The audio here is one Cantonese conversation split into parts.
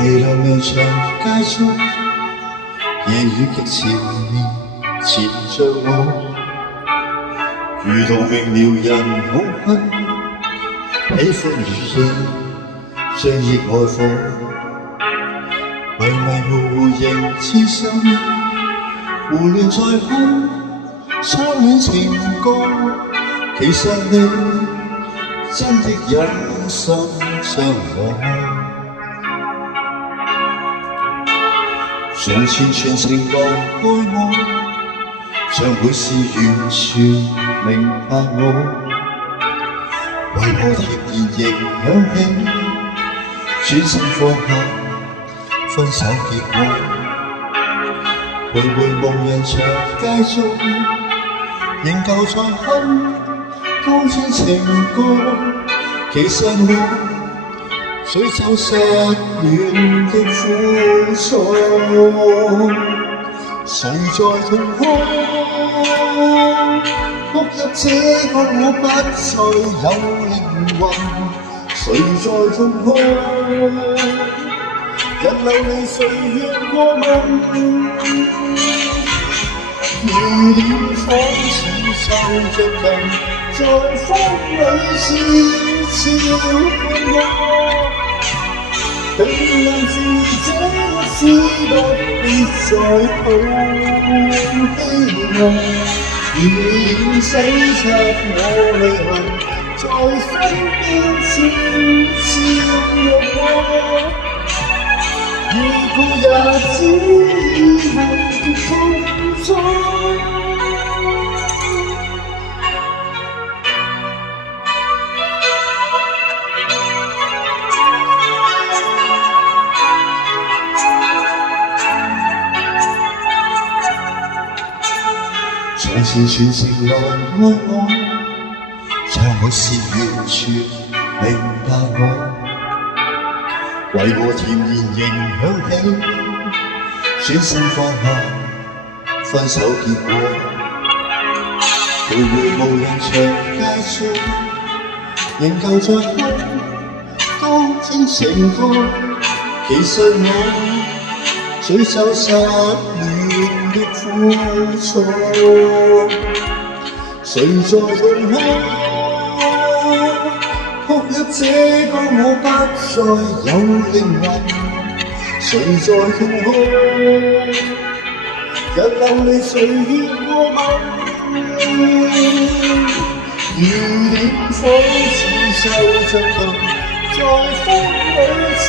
微涼亮長街中，夜雨極纏綿纏着我，如同明了人空虛，喜歡如夜將熱愛火，迷迷糊糊仍痴心，胡亂在哼相戀情歌，其實你真的忍心將我。從前全情望愛我，像每時完全明白我，為何甜言仍響起，轉身放下分手結果，徘徊無人長街中，仍舊在哼當天情歌，其實我醉酒失戀的苦楚，誰在痛哭？哭泣這個我不再有靈魂，誰在痛哭？人流離誰願過問？如臉仿似受着痕，在風裏悄悄伴我。定能是這一次不必再抱希望，如臉洗刷我淚痕，在身邊悄悄掠過。如故也只以後的痛楚。從前全情來愛我，讓每事完全明白我，為何甜言仍響起，轉身放下分手結果，徘徊無人長街中，仍舊在哼當天情歌，其實我醉酒失戀的苦楚，誰在痛哭？哭泣這個我不再有靈魂，誰在痛哭？人流離誰願過問？如臉仿似受着痕，在風裏悄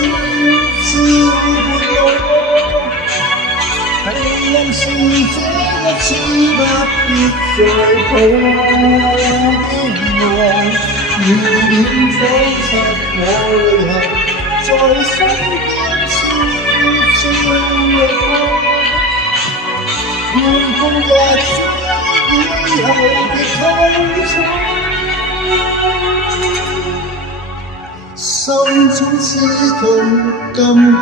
悄伴我。定能是這一次不必再抱希望，如臉仿擦我淚痕，在身邊悄悄掠過。願共日子以後的痛楚，心中知道今後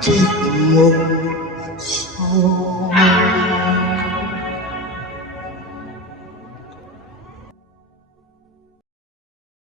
的無錯。